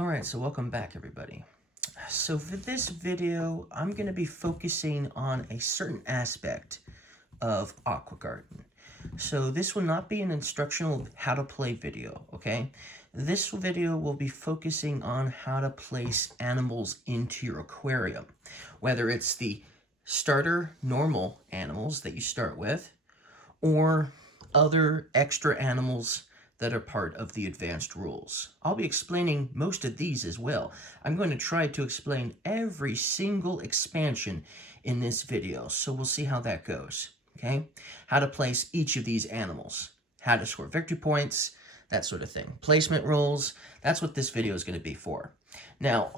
Alright, so welcome back everybody. So for this video, I'm going to be focusing on a certain aspect of Aqua Garden. So this will not be an instructional how to play video, okay? This video will be focusing on how to place animals into your aquarium. Whether it's the starter normal animals that you start with, or other extra animals that are part of the advanced rules. I'll be explaining most of these as well. I'm going to try to explain every single expansion in this video, so we'll see how that goes, okay? How to place each of these animals, how to score victory points, that sort of thing. Placement rules, that's what this video is going to be for. Now,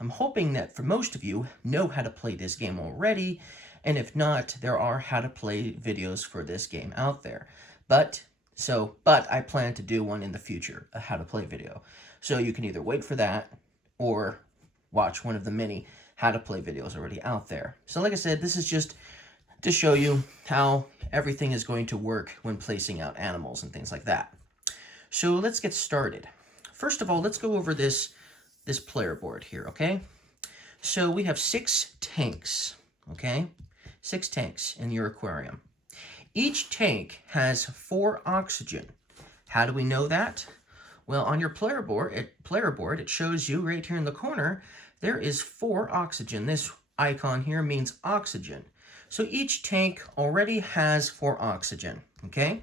I'm hoping that for most of you know how to play this game already, and if not, there are how to play videos for this game out there. But I plan to do one in the future, a how to play video. So you can either wait for that or watch one of the many how to play videos already out there. So like I said, this is just to show you how everything is going to work when placing out animals and things like that. So let's get started. First of all, let's go over this player board here, okay? So we have 6 tanks, okay? 6 tanks in your aquarium. Each tank has 4 oxygen. How do we know that? Well, on your player board, it shows you right here in the corner, there is 4 oxygen. This icon here means oxygen. So each tank already has 4 oxygen, okay?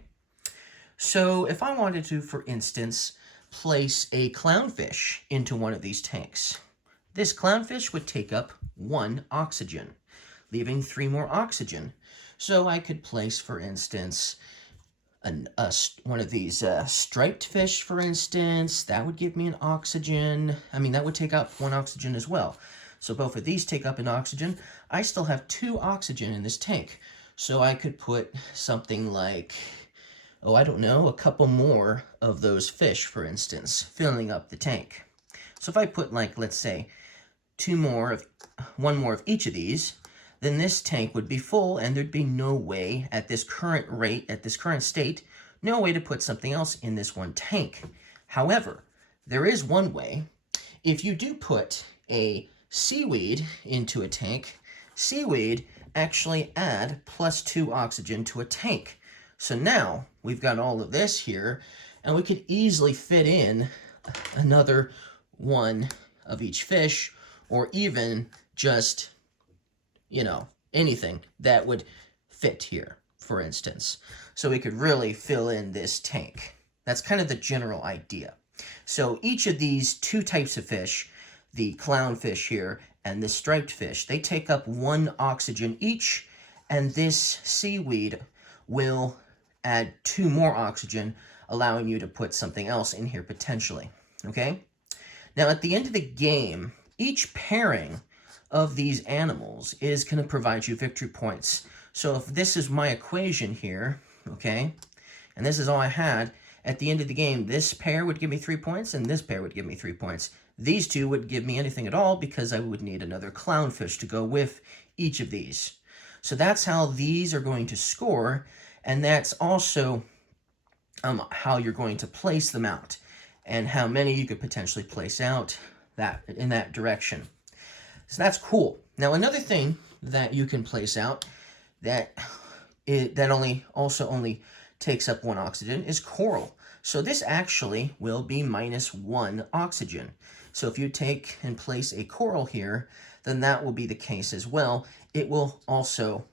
So if I wanted to, for instance, place a clownfish into one of these tanks, this clownfish would take up 1 oxygen, leaving 3 more oxygen. So I could place, for instance, one of these striped fish, for instance. That would give me an oxygen. I mean, that would take up 1 oxygen as well. So both of these take up an oxygen. I still have 2 oxygen in this tank. So I could put something like, oh, I don't know, a couple more of those fish, for instance, filling up the tank. So if I put, like, let's say, 1 more of each of these, then this tank would be full, and there'd be no way at this current rate, at this current state, no way to put something else in this one tank. However, there is one way. If you do put a seaweed into a tank, seaweed actually add +2 oxygen to a tank. So now we've got all of this here, and we could easily fit in another 1 of each fish, or even just, you know, anything that would fit here, for instance. So we could really fill in this tank. That's kind of the general idea. So each of these 2 types of fish, the clownfish here and the striped fish, they take up 1 oxygen each, and this seaweed will add 2 more oxygen, allowing you to put something else in here potentially, okay? Now at the end of the game, each pairing of these animals is going to provide you victory points. So if this is my equation here, okay, and this is all I had, at the end of the game, this pair would give me 3 points, and this pair would give me 3 points. These 2 wouldn't give me anything at all because I would need another clownfish to go with each of these. So that's how these are going to score, and that's also how you're going to place them out, and how many you could potentially place out in that direction. So that's cool. Now another thing that you can place out that only takes up 1 oxygen is coral. So this actually will be -1 oxygen. So if you take and place a coral here, then that will be the case as well. It will also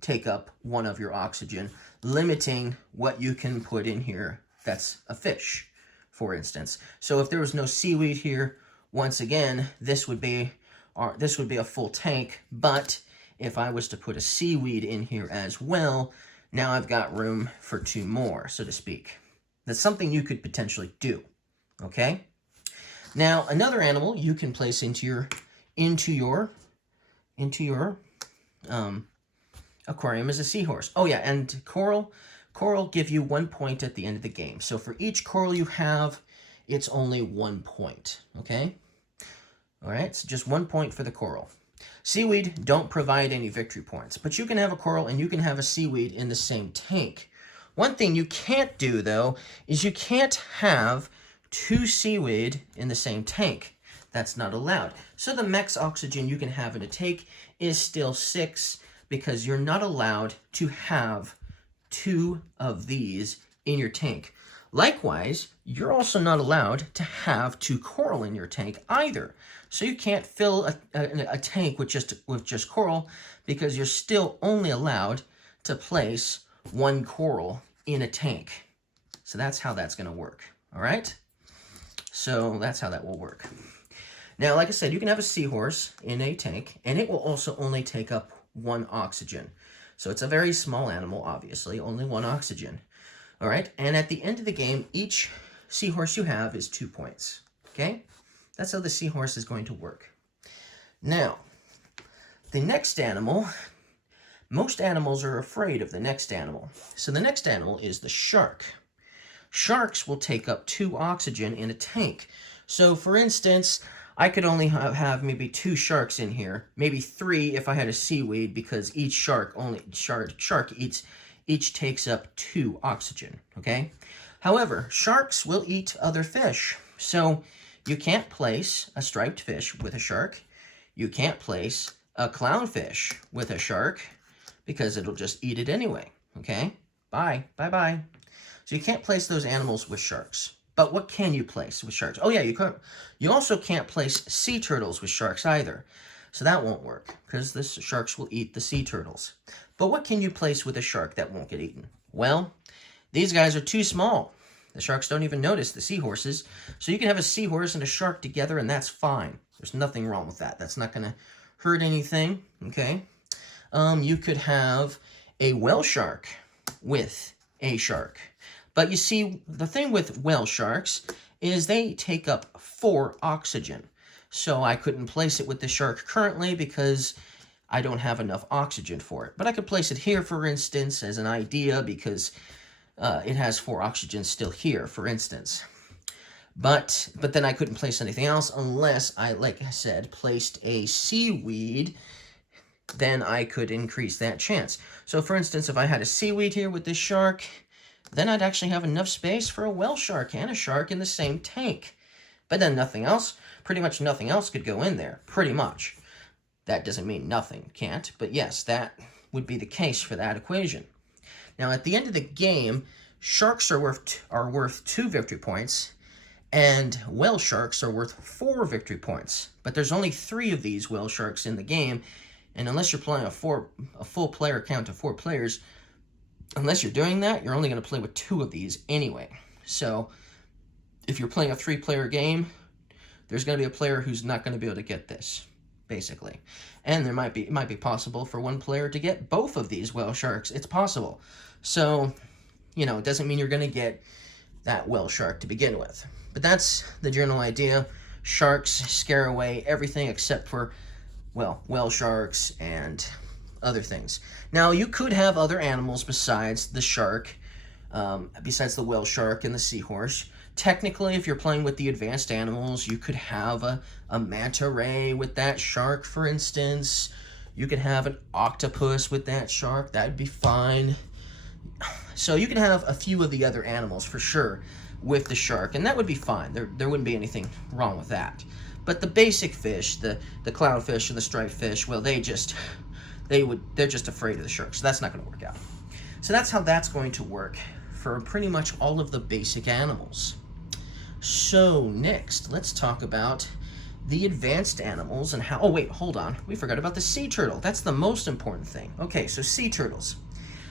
take up 1 of your oxygen, limiting what you can put in here that's a fish, for instance. So if there was no seaweed here, once again, this would be a full tank, but if I was to put a seaweed in here as well, now I've got room for 2 more, so to speak. That's something you could potentially do, okay? Now, another animal you can place into your aquarium is a seahorse. Oh yeah, and coral give you 1 point at the end of the game. So for each coral you have, it's only 1 point, okay? All right, so just 1 point for the coral. Seaweed don't provide any victory points, but you can have a coral and you can have a seaweed in the same tank. One thing you can't do, though, is you can't have 2 seaweed in the same tank. That's not allowed. So the max oxygen you can have in a tank is still 6 because you're not allowed to have 2 of these in your tank. Likewise, you're also not allowed to have 2 coral in your tank either. So you can't fill a tank with just coral because you're still only allowed to place 1 coral in a tank. So that's how that's going to work. All right? So that's how that will work. Now, like I said, you can have a seahorse in a tank, and it will also only take up 1 oxygen. So it's a very small animal, obviously, only 1 oxygen. All right? And at the end of the game, each seahorse you have is 2 points. Okay? That's how the seahorse is going to work. Now, the next animal, most animals are afraid of the next animal. So the next animal is the shark. Sharks will take up 2 oxygen in a tank. So, for instance, I could only have maybe 2 sharks in here, maybe 3 if I had a seaweed, because each shark each takes up 2 oxygen, okay? However, sharks will eat other fish. So you can't place a striped fish with a shark. You can't place a clownfish with a shark because it'll just eat it anyway, okay? Bye. Bye-bye. So you can't place those animals with sharks. But what can you place with sharks? Oh yeah, you also can't place sea turtles with sharks either. So that won't work because the sharks will eat the sea turtles. But what can you place with a shark that won't get eaten? Well, these guys are too small. The sharks don't even notice the seahorses. So you can have a seahorse and a shark together and that's fine. There's nothing wrong with that. That's not going to hurt anything, okay? You could have a whale shark with a shark. But you see, the thing with whale sharks is they take up 4 oxygen. So I couldn't place it with the shark currently because I don't have enough oxygen for it. But I could place it here, for instance, as an idea because it has 4 oxygen still here, for instance. But then I couldn't place anything else unless I, like I said, placed a seaweed. Then I could increase that chance. So, for instance, if I had a seaweed here with this shark, then I'd actually have enough space for a whale shark and a shark in the same tank. But then nothing else, pretty much nothing else could go in there, pretty much. That doesn't mean nothing can't, but yes, that would be the case for that equation. Now, at the end of the game, sharks are worth 2 victory points, and whale sharks are worth 4 victory points. But there's only 3 of these whale sharks in the game, and unless you're playing a full player count of 4 players, unless you're doing that, you're only going to play with 2 of these anyway. So if you're playing a 3-player game, there's going to be a player who's not going to be able to get this, basically. And it might be possible for 1 player to get both of these whale sharks. It's possible. So, it doesn't mean you're going to get that whale shark to begin with. But that's the general idea. Sharks scare away everything except for, well, whale sharks and other things. Now, you could have other animals besides the shark, besides the whale shark and the seahorse. Technically, if you're playing with the advanced animals, you could have a manta ray with that shark, for instance. You could have an octopus with that shark. That'd be fine. So you can have a few of the other animals, for sure, with the shark, and that would be fine. There wouldn't be anything wrong with that. But the basic fish, the clownfish and the striped fish, well, they're just afraid of the shark, so that's not going to work out. So that's how that's going to work for pretty much all of the basic animals. So next, let's talk about the advanced animals and how... Oh, wait, hold on. We forgot about the sea turtle. That's the most important thing. Okay, so sea turtles.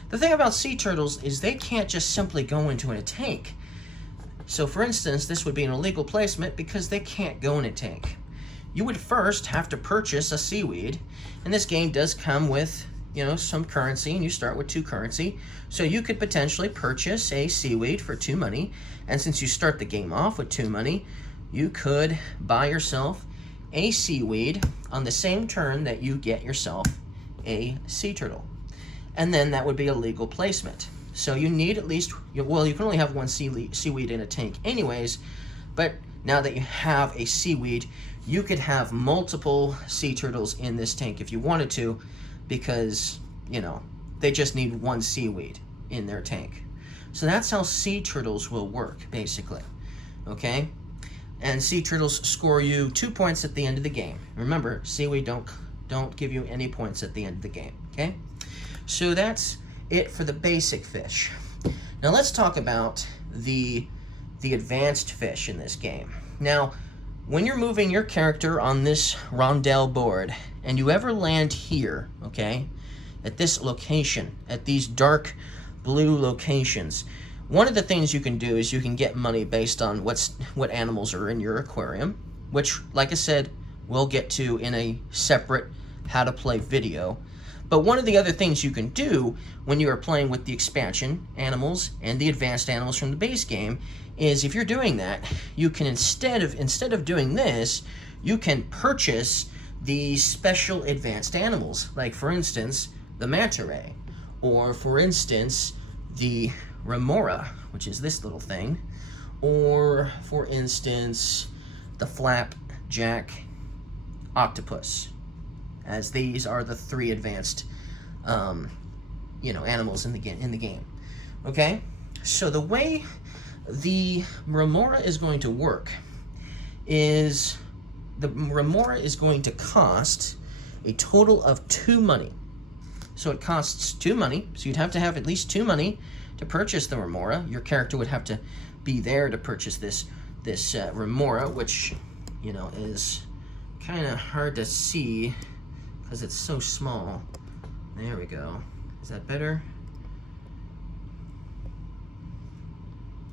The thing about sea turtles is they can't just simply go into a tank. So, for instance, this would be an illegal placement because they can't go in a tank. You would first have to purchase a seaweed, and this game does come with, some currency, and you start with 2 currency. So you could potentially purchase a seaweed for 2 money, and since you start the game off with 2 money, you could buy yourself a seaweed on the same turn that you get yourself a sea turtle. And then that would be a legal placement. So you need at least, well, you can only have 1 seaweed in a tank anyways, but now that you have a seaweed, you could have multiple sea turtles in this tank if you wanted to, because, they just need 1 seaweed in their tank. So that's how sea turtles will work, basically. okay? And sea turtles score you 2 points at the end of the game. Remember, seaweed don't give you any points at the end of the game, okay? So that's it for the basic fish. Now let's talk about the advanced fish in this game. Now, when you're moving your character on this rondelle board, and you ever land here, okay, at this location, at these dark blue locations, one of the things you can do is you can get money based on what animals are in your aquarium, which, like I said, we'll get to in a separate how to play video. But one of the other things you can do when you are playing with the expansion animals and the advanced animals from the base game is, if you're doing that, you can instead of doing this, you can purchase the special advanced animals, like for instance the manta ray, or for instance the remora, which is this little thing, or for instance the flapjack octopus, as these are the 3 advanced animals in the game. Okay, so the way the remora is going to work is the remora is going to cost a total of 2 money. So it costs 2 money, so you'd have to have at least 2 money to purchase the remora. Your character would have to be there to purchase this remora, which, is kind of hard to see because it's so small. There we go. Is that better?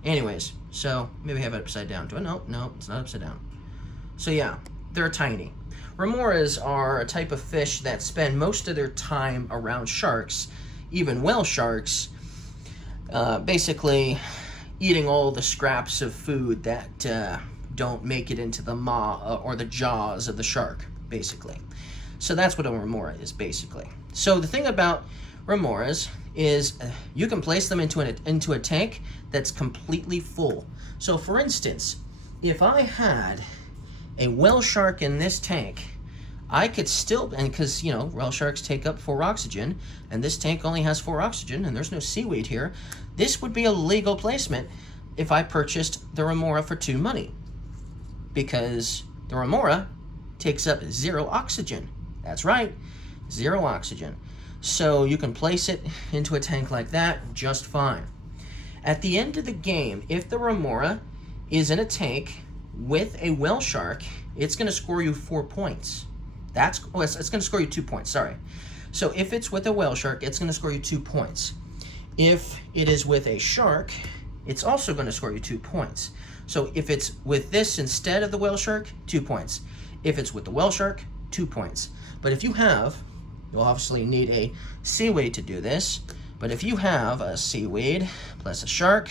Anyways, so maybe have it upside down. No, it's not upside down. So yeah, they're tiny. Remoras are a type of fish that spend most of their time around sharks, even whale sharks, basically eating all the scraps of food that don't make it into the maw or the jaws of the shark, basically. So that's what a remora is, basically. So the thing about remoras is you can place them into a tank that's completely full. So for instance, if I had a whale shark in this tank, I could still, and because, whale sharks take up 4 oxygen, and this tank only has 4 oxygen, and there's no seaweed here, this would be a legal placement if I purchased the remora for 2 money, because the remora takes up 0 oxygen. That's right, 0 oxygen. So you can place it into a tank like that just fine. At the end of the game, if the remora is in a tank with a whale shark, it's going to score you 4 points. It's going to score you 2 points, sorry. So if it's with a whale shark, it's going to score you 2 points. If it is with a shark, it's also going to score you 2 points. So if it's with this instead of the whale shark, 2 points. If it's with the whale shark, 2 points. But if you have, you'll obviously need a seaweed to do this, but if you have a seaweed plus a shark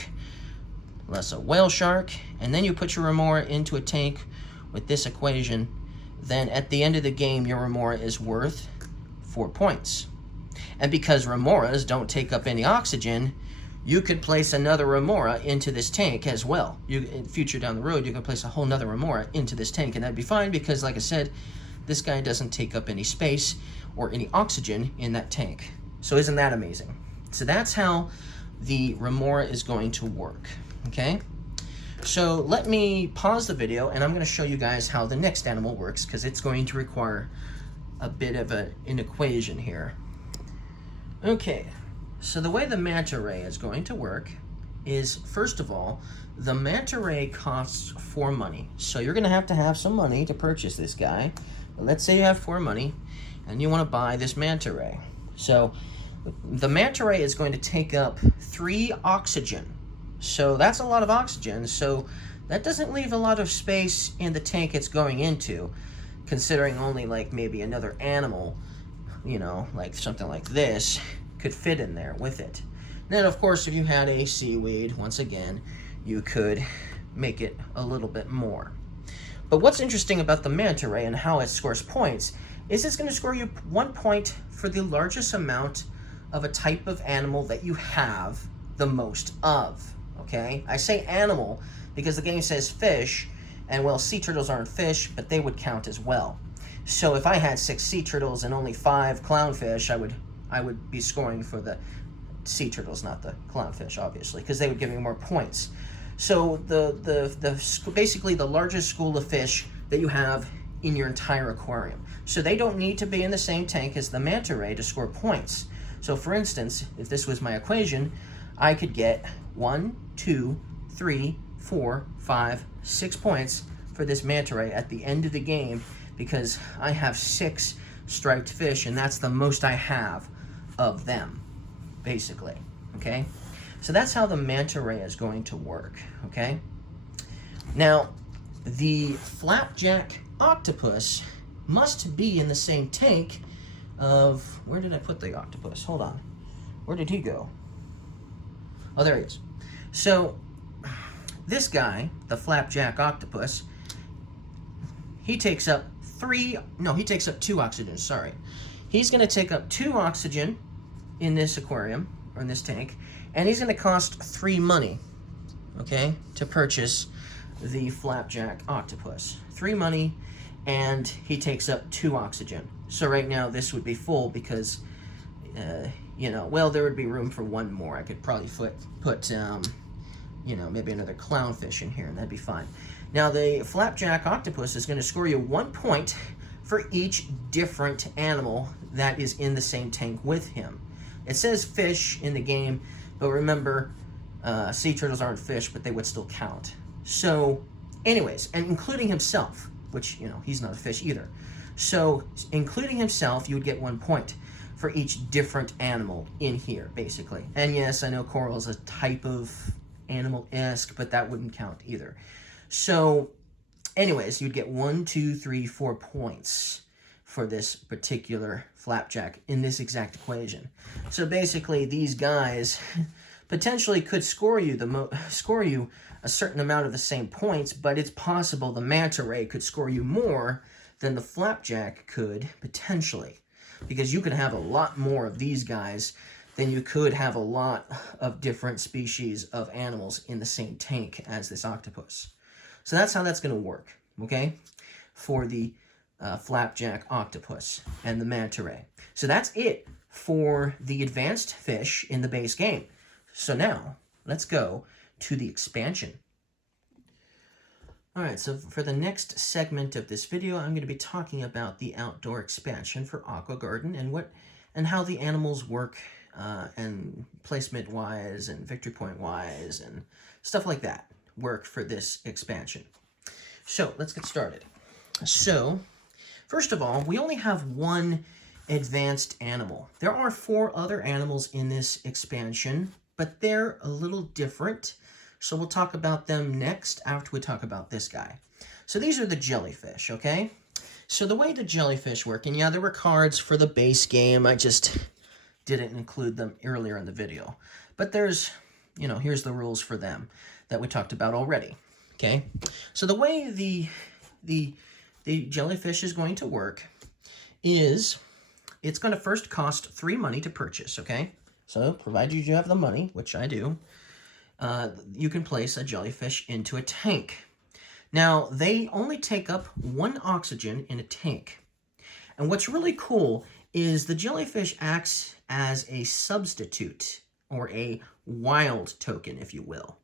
plus a whale shark, and then you put your remora into a tank with this equation, then at the end of the game, your remora is worth 4 points. And because remoras don't take up any oxygen, you could place another remora into this tank as well. In future down the road, you can place a whole nother remora into this tank, and that'd be fine because, like I said, this guy doesn't take up any space or any oxygen in that tank. So isn't that amazing? So that's how the remora is going to work, okay? So let me pause the video, and I'm going to show you guys how the next animal works, because it's going to require a bit of an equation here. Okay, so the way the manta ray is going to work is, first of all, the manta ray costs 4 money. So you're going to have some money to purchase this guy. But let's say you have 4 money, and you want to buy this manta ray. So the manta ray is going to take up 3 oxygen. So that's a lot of oxygen, so that doesn't leave a lot of space in the tank it's going into, considering only like maybe another animal, like something like this, could fit in there with it. Then of course, if you had a seaweed, once again, you could make it a little bit more. But what's interesting about the manta ray and how it scores points is it's going to score you 1 point for the largest amount of a type of animal that you have the most of. Okay, I say animal because the game says fish, and well, sea turtles aren't fish, but they would count as well. So if I had 6 sea turtles and only 5 clownfish, I would be scoring for the sea turtles, not the clownfish, obviously, because they would give me more points. So basically the largest school of fish that you have in your entire aquarium. So they don't need to be in the same tank as the manta ray to score points. So for instance, if this was my equation, I could get 1, 2, 3, 4, 5, 6 points for this manta ray at the end of the game because I have 6 striped fish, and that's the most I have of them, basically, okay? So that's how the manta ray is going to work, okay? Now, the flapjack octopus must be in the same tank of, where did I put the octopus? Hold on. Where did he go? Oh, there he is. So, this guy, the flapjack octopus, he takes up 2 oxygen, sorry. He's going to take up 2 oxygen in this aquarium, or in this tank, and he's going to cost 3 money, okay, to purchase the flapjack octopus. 3 money, and he takes up 2 oxygen. So right now this would be full because, you know, well, there would be room for 1 more. I could probably put you know, maybe another clownfish in here, and that'd be fine. Now, the flapjack octopus is going to score you 1 point for each different animal that is in the same tank with him. It says fish in the game, but remember, sea turtles aren't fish, but they would still count. So, anyways, and including himself, which, you know, he's not a fish either. So, including himself, you would get 1 point for each different animal in here, basically. And yes, I know coral is a type of animal-esque, but that wouldn't count either. So, anyways, you'd get 1, 2, 3, 4 points for this particular flapjack in this exact equation. So basically, these guys potentially could score you a certain amount of the same points, but it's possible the manta ray could score you more than the flapjack could potentially, because you could have a lot more of these guys than you could have a lot of different species of animals in the same tank as this octopus. So that's how that's going to work, okay, for the flapjack octopus and the manta ray. So that's it for the advanced fish in the base game. So now, let's go to the expansion. Alright, so for the next segment of this video, I'm going to be talking about the outdoor expansion for Aqua Garden and how the animals work and placement-wise and victory point-wise and stuff like that work for this expansion. So, let's get started. So, first of all, we only have 1 advanced animal. There are 4 other animals in this expansion, but they're a little different. So we'll talk about them next after we talk about this guy. So these are the jellyfish, okay? So the way the jellyfish work, and yeah, there were cards for the base game. I just didn't include them earlier in the video. But there's, you know, here's the rules for them that we talked about already, okay? So the way the jellyfish is going to work is it's going to first cost 3 money to purchase, okay? So provided you have the money, which I do, you can place a jellyfish into a tank. Now, they only take up 1 oxygen in a tank. And what's really cool is the jellyfish acts as a substitute, or a wild token, if you will.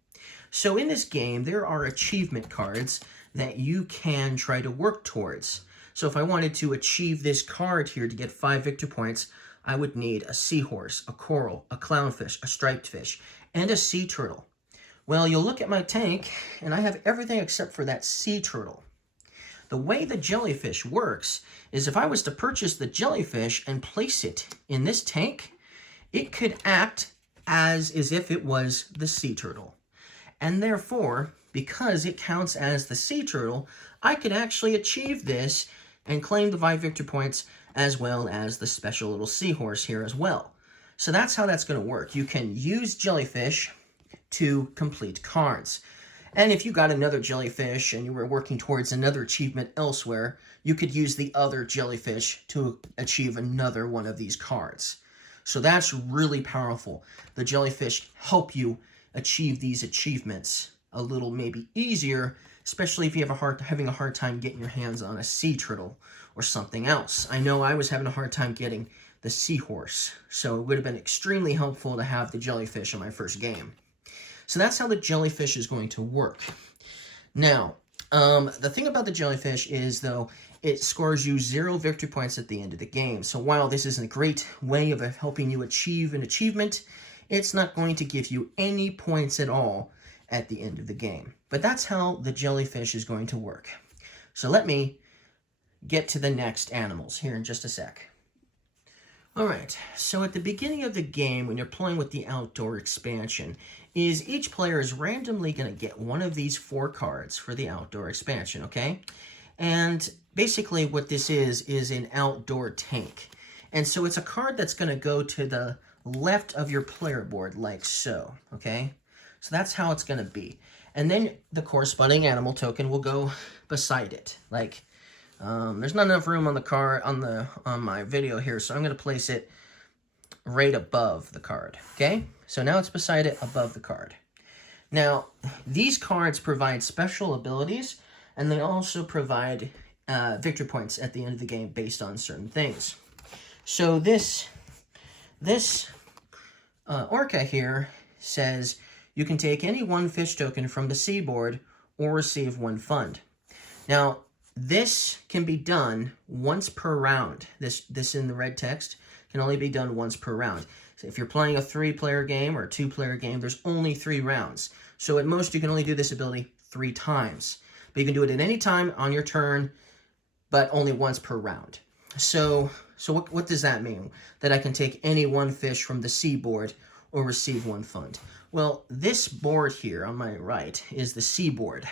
So in this game, there are achievement cards that you can try to work towards. So if I wanted to achieve this card here to get 5 victory points, I would need a seahorse, a coral, a clownfish, a striped fish, and a sea turtle. Well, you'll look at my tank, and I have everything except for that sea turtle. The way the jellyfish works is if I was to purchase the jellyfish and place it in this tank, it could act as if it was the sea turtle. And therefore, because it counts as the sea turtle, I could actually achieve this and claim the 5 victory points as well as the special little seahorse here as well. So that's how that's going to work. You can use jellyfish to complete cards. And if you got another jellyfish and you were working towards another achievement elsewhere, you could use the other jellyfish to achieve another one of these cards. So that's really powerful. The jellyfish help you achieve these achievements a little maybe easier, especially if you have having a hard time getting your hands on a sea turtle or something else. I know I was having a hard time getting the seahorse, so it would have been extremely helpful to have the jellyfish in my first game. So that's how the jellyfish is going to work. Now, the thing about the jellyfish is, though, it scores you 0 victory points at the end of the game. So while this is a great way of helping you achieve an achievement, it's not going to give you any points at all at the end of the game. But that's how the jellyfish is going to work. So let me get to the next animals here in just a sec. Alright, so at the beginning of the game, when you're playing with the outdoor expansion, is each player is randomly going to get one of these 4 cards for the outdoor expansion, okay? And basically what this is an outdoor tank. And so it's a card that's going to go to the left of your player board, like so, okay? So that's how it's going to be. And then the corresponding animal token will go beside it, like... there's not enough room on the card on my video here, so I'm going to place it right above the card. Okay, so now it's beside it, above the card. Now, these cards provide special abilities, and they also provide victory points at the end of the game based on certain things. So this orca here says you can take any 1 fish token from the seaboard or receive 1 fund. Now, this can be done once per round. This in the red text can only be done once per round. So if you're playing a 3-player game or a 2-player game, there's only 3 rounds. So at most, you can only do this ability 3 times. But you can do it at any time on your turn, but only once per round. So what does that mean? That I can take any 1 fish from the seaboard or receive 1 fund. Well, this board here on my right is the seaboard.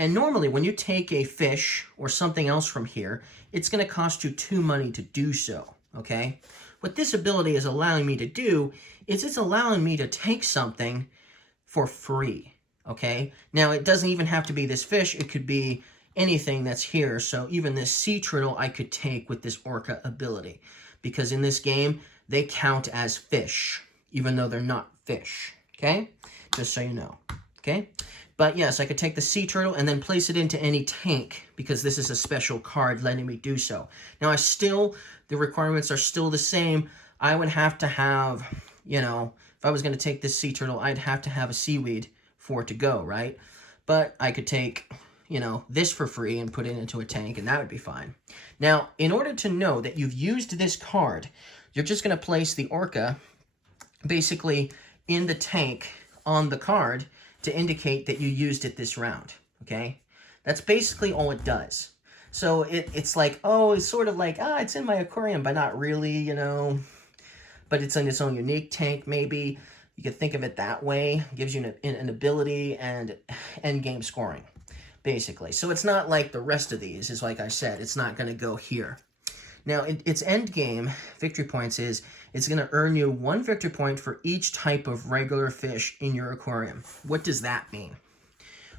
And normally, when you take a fish or something else from here, it's going to cost you 2 money to do so, okay? What this ability is allowing me to do is it's allowing me to take something for free, okay? Now, it doesn't even have to be this fish. It could be anything that's here. So even this sea turtle I could take with this orca ability. Because in this game, they count as fish, even though they're not fish, okay? Just so you know, okay? But yes, I could take the sea turtle and then place it into any tank because this is a special card letting me do so. Now, the requirements are still the same. I would have to have, if I was going to take this sea turtle, I'd have to have a seaweed for it to go, right? But I could take, this for free and put it into a tank, and that would be fine. Now, in order to know that you've used this card, you're just going to place the orca basically in the tank on the card to indicate that you used it this round, okay? That's basically all it does. So it's like, it's sort of like, it's in my aquarium, but not really, but it's in its own unique tank, maybe. You could think of it that way. It gives you an ability and end game scoring, basically. So it's not like the rest of these, is like I said, it's not going to go here. Now, its end game victory points is it's going to earn you 1 victory point for each type of regular fish in your aquarium. What does that mean?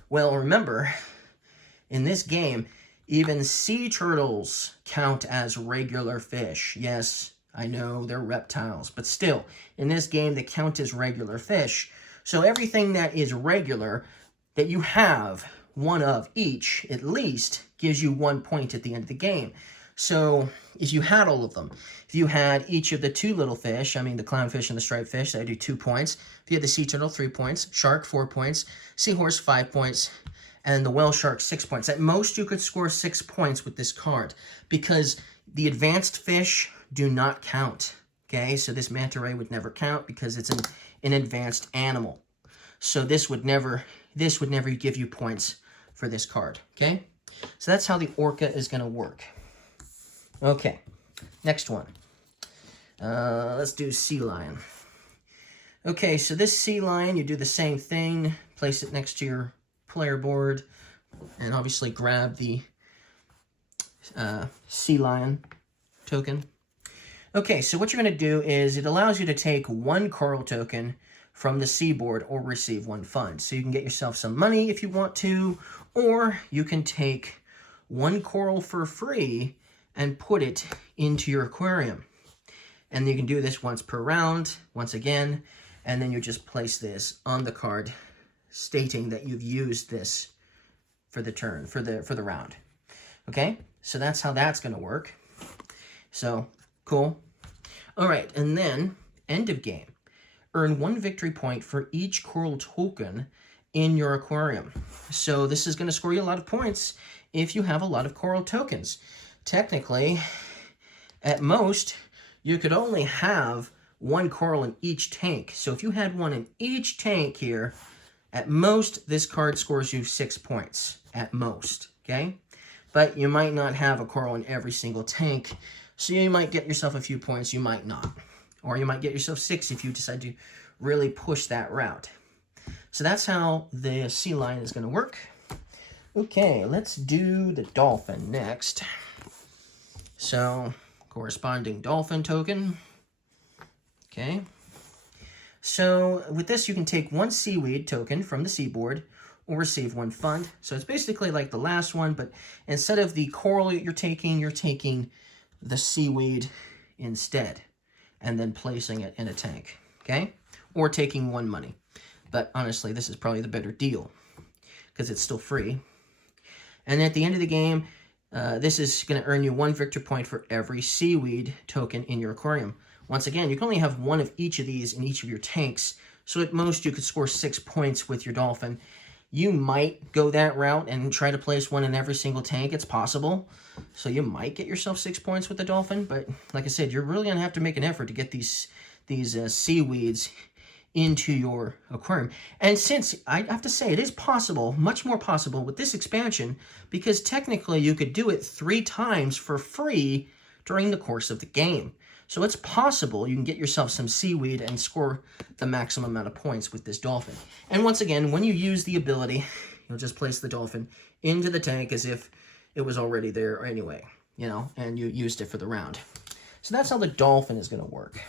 Well, remember, in this game, even sea turtles count as regular fish. Yes, I know they're reptiles, but still, in this game, they count as regular fish. So everything that is regular that you have, 1 of each at least, gives you 1 point at the end of the game. So if you had all of them, if you had each of the 2 little fish, the clownfish and the striped fish, that would do 2 points. If you had the sea turtle, 3 points. Shark, 4 points. Seahorse, 5 points. And the whale shark, 6 points. At most, you could score 6 points with this card because the advanced fish do not count. Okay, so this manta ray would never count because it's an advanced animal. So this would never give you points for this card. Okay, so that's how the orca is going to work. Okay, next one. Let's do sea lion. Okay, so this sea lion, you do the same thing. Place it next to your player board, and obviously grab the sea lion token. Okay, so what you're going to do is it allows you to take 1 coral token from the seaboard or receive 1 fund. So you can get yourself some money if you want to, or you can take 1 coral for free and put it into your aquarium. And you can do this once per round, once again, and then you just place this on the card stating that you've used this for the turn, for the round. Okay, so that's how that's going to work. So, cool. All right, and then end of game. earn 1 victory point for each coral token in your aquarium. So this is going to score you a lot of points if you have a lot of coral tokens. Technically, at most, you could only have 1 coral in each tank. So if you had 1 in each tank here, at most, this card scores you 6 points. At most, okay? But you might not have a coral in every single tank, so you might get yourself a few points, you might not. Or you might get yourself 6 if you decide to really push that route. So that's how the sea lion is going to work. Okay, let's do the dolphin next. So, corresponding dolphin token. Okay. So, with this, you can take 1 seaweed token from the seaboard or receive 1 fund. So, it's basically like the last one, but instead of the coral you're taking the seaweed instead and then placing it in a tank. Okay? Or taking 1 money. But honestly, this is probably the better deal because it's still free. And at the end of the game, this is going to earn you 1 victory point for every seaweed token in your aquarium. Once again, you can only have 1 of each of these in each of your tanks. So at most, you could score 6 points with your dolphin. You might go that route and try to place 1 in every single tank. It's possible. So you might get yourself 6 points with the dolphin. But like I said, you're really going to have to make an effort to get these seaweeds into your aquarium. And since, I have to say, it is possible, much more possible with this expansion, because technically you could do it 3 times for free during the course of the game. So it's possible you can get yourself some seaweed and score the maximum amount of points with this dolphin. And once again, when you use the ability, you'll just place the dolphin into the tank as if it was already there anyway, you know, and you used it for the round. So that's how the dolphin is going to work.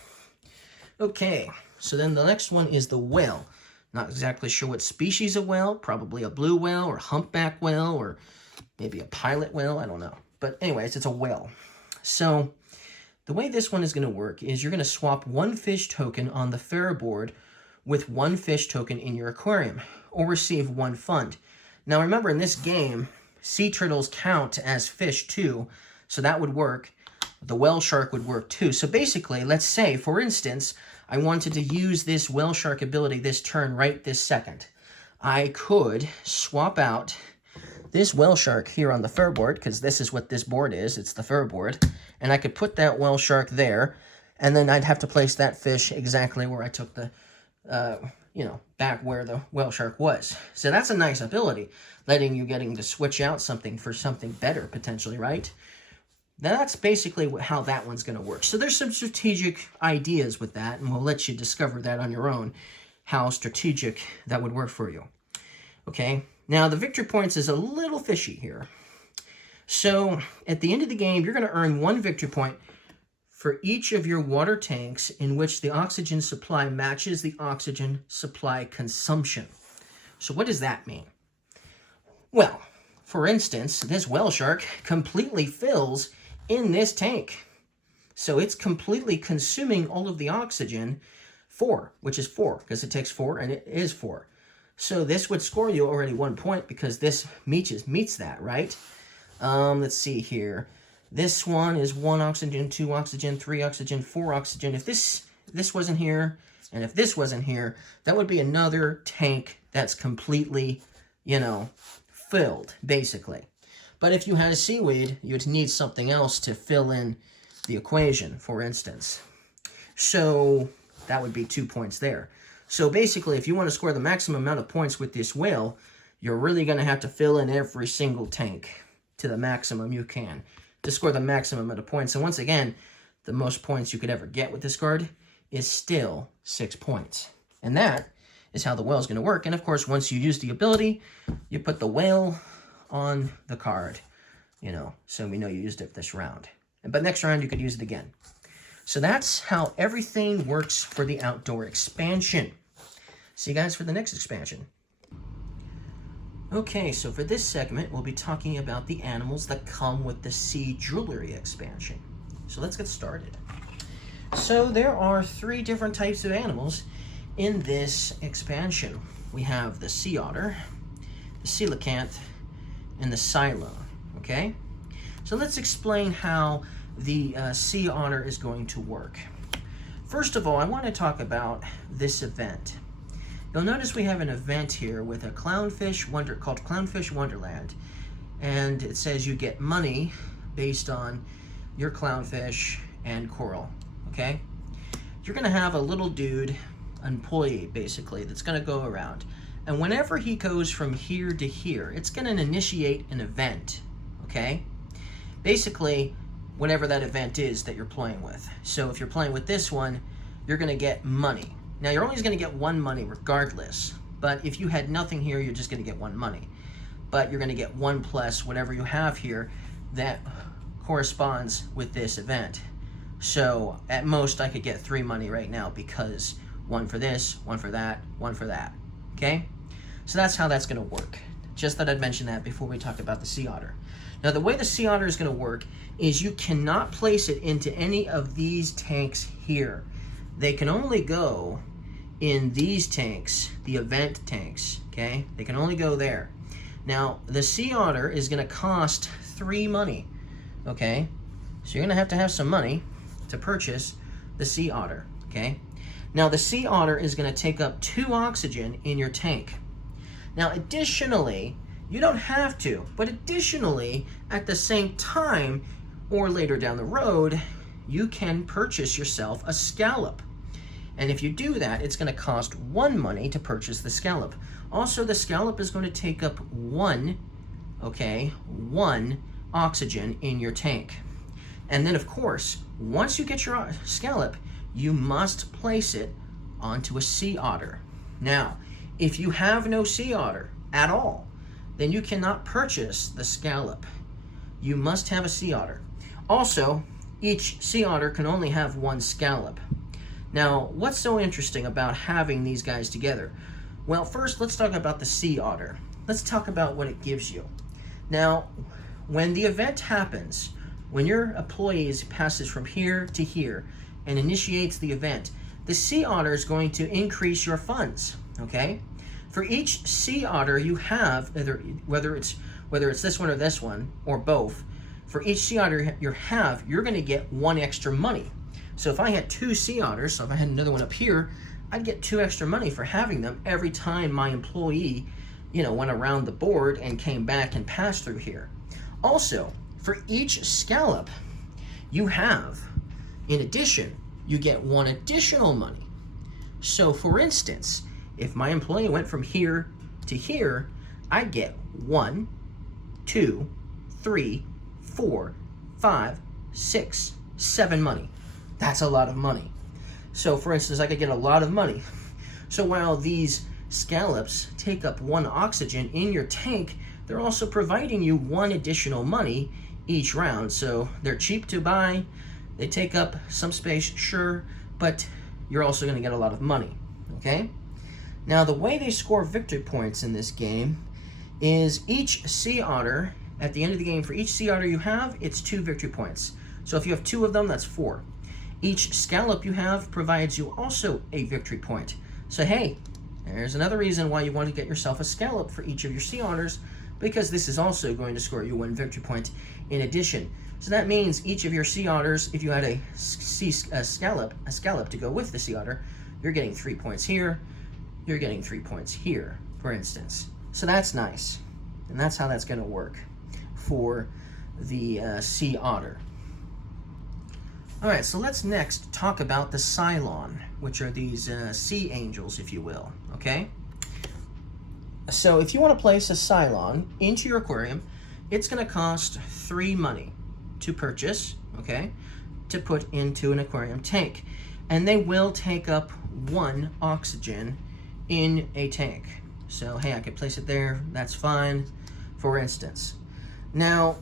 Okay, so then the next one is the whale. Not exactly sure what species of whale, probably a blue whale or humpback whale or maybe a pilot whale, I don't know. But anyways, it's a whale. So the way this one is going to work is you're going to swap 1 fish token on the fare board with 1 fish token in your aquarium or receive 1 fund. Now remember, in this game, sea turtles count as fish too, so that would work. The whale shark would work too. So basically, let's say, for instance, I wanted to use this whale shark ability this turn right this second. I could swap out this whale shark here on the fare board, because this is what this board is, it's the fare board, and I could put that whale shark there, and then I'd have to place that fish exactly where I took the, back where the whale shark was. So that's a nice ability, getting to switch out something for something better, potentially, right? That's basically how that one's going to work. So there's some strategic ideas with that, and we'll let you discover that on your own, how strategic that would work for you. Okay, now the victory points is a little fishy here. So at the end of the game, you're going to earn 1 victory point for each of your water tanks in which the oxygen supply matches the oxygen supply consumption. So what does that mean? Well, for instance, this whale shark completely fills in this tank. So it's completely consuming all of the oxygen, 4, which is 4, because it takes 4, and it is 4. So this would score you already 1 point, because this meets that, right? Let's see here. This one is 1 oxygen, 2 oxygen, 3 oxygen, 4 oxygen. If this wasn't here, and if this wasn't here, that would be another tank that's completely, filled, basically. But if you had a seaweed, you'd need something else to fill in the equation, for instance. So that would be 2 points there. So basically, if you want to score the maximum amount of points with this whale, you're really going to have to fill in every single tank to the maximum you can to score the maximum amount of points. And once again, the most points you could ever get with this card is still 6 points. And that is how the whale is going to work. And of course, once you use the ability, you put the whale on the card, so we know you used it this round. But next round, you could use it again. So that's how everything works for the outdoor expansion. See you guys for the next expansion. Okay, so for this segment, we'll be talking about the animals that come with the Sea Jewelry expansion. So let's get started. So there are 3 different types of animals in this expansion. We have the sea otter, the coelacanth, and the silo, okay? So let's explain how the sea otter is going to work. First of all, I want to talk about this event. You'll notice we have an event here with a called Clownfish Wonderland, and it says you get money based on your clownfish and coral, okay? You're gonna have a little dude, an employee basically, that's gonna go around, and whenever he goes from here to here, it's gonna initiate an event, okay? Basically, whatever that event is that you're playing with. So if you're playing with this one, you're gonna get money. Now you're always gonna get one money regardless, but if you had nothing here, you're just gonna get one money. But you're gonna get one plus whatever you have here that corresponds with this event. So at most I could get 3 money right now because one for this, one for that, one for that, okay? So that's how that's gonna work. Just thought I'd mention that before we talk about the sea otter. Now the way the sea otter is gonna work is you cannot place it into any of these tanks here. They can only go in these tanks, the event tanks, okay? They can only go there. Now the sea otter is gonna cost 3 money. Okay, so you're gonna have some money to purchase the sea otter, okay? Now the sea otter is gonna take up 2 oxygen in your tank. Now additionally, you don't have to, but additionally, at the same time, or later down the road, you can purchase yourself a scallop. And if you do that, it's gonna cost 1 money to purchase the scallop. Also, the scallop is gonna take up 1 oxygen in your tank. And then of course, once you get your scallop, you must place it onto a sea otter. Now, if you have no sea otter at all, then you cannot purchase the scallop. You must have a sea otter. Also, each sea otter can only have 1 scallop. Now, what's so interesting about having these guys together? Well, first, let's talk about the sea otter. Let's talk about what it gives you. Now, when the event happens, when your employee passes from here to here and initiates the event, the sea otter is going to increase your funds, okay? For each sea otter you have, whether it's this one or this one, or both, for each sea otter you have, you're gonna get 1 extra money. So if I had 2 sea otters, so if I had another one up here, I'd get 2 extra money for having them every time my employee, went around the board and came back and passed through here. Also, for each scallop you have, in addition, you get 1 additional money. So for instance, if my employee went from here to here, I'd get 1, 2, 3, 4, 5, 6, 7 money. That's a lot of money. So for instance, I could get a lot of money. So while these scallops take up 1 oxygen in your tank, they're also providing you 1 additional money each round. So they're cheap to buy, they take up some space, sure, but you're also gonna get a lot of money, okay? Now the way they score victory points in this game is each sea otter, at the end of the game, for each sea otter you have, it's 2 victory points. So if you have 2 of them, that's 4. Each scallop you have provides you also a victory point. So hey, there's another reason why you want to get yourself a scallop for each of your sea otters, because this is also going to score you 1 victory point in addition. So that means each of your sea otters, if you had a scallop to go with the sea otter, you're getting 3 points here, you're getting 3 points here, for instance. So that's nice, and that's how that's going to work for the sea otter. All right, so let's next talk about the Cylon, which are these sea angels, if you will, okay? So if you want to place a Cylon into your aquarium, it's going to cost 3 money to purchase, okay, to put into an aquarium tank. And they will take up 1 oxygen in a tank. So, hey, I could place it there, that's fine, for instance. Now,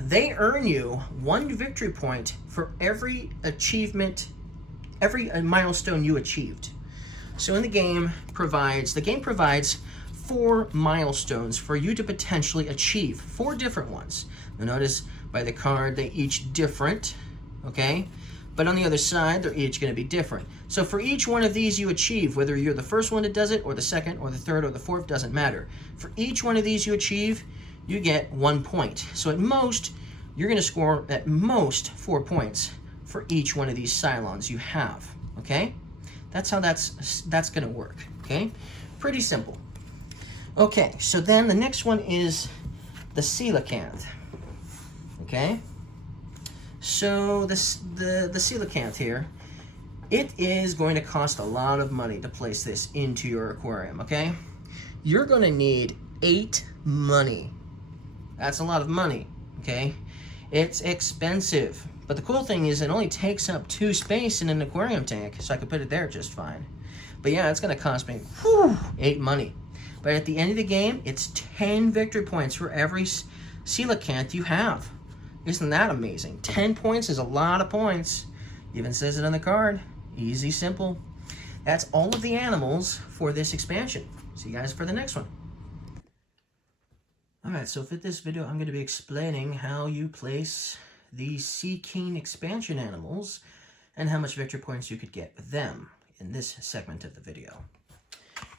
they earn you 1 victory point for every achievement, every milestone you achieved. So in the game provides 4 milestones for you to potentially achieve, 4 different ones. You'll notice by the card they each different, okay? But on the other side, they're each going to be different. So for each one of these you achieve, whether you're the first one that does it, or the second, or the third, or the fourth, doesn't matter. For each one of these you achieve, you get 1 point. So at most, you're going to score at most 4 points for each one of these Cylons you have. okay? That's how that's going to work, okay? Pretty simple. Okay, so then the next one is the coelacanth, okay? So the coelacanth here, it is going to cost a lot of money to place this into your aquarium, okay? You're going to need 8 money. That's a lot of money, okay? It's expensive. But the cool thing is it only takes up 2 space in an aquarium tank, so I could put it there just fine. But yeah, it's going to cost me 8 money. But at the end of the game, it's 10 victory points for every coelacanth you have. Isn't that amazing? 10 points is a lot of points. Even says it on the card. Easy, simple. That's all of the animals for this expansion. See you guys for the next one. Alright, so for this video, I'm going to be explaining how you place the Sea King expansion animals and how much victory points you could get with them in this segment of the video.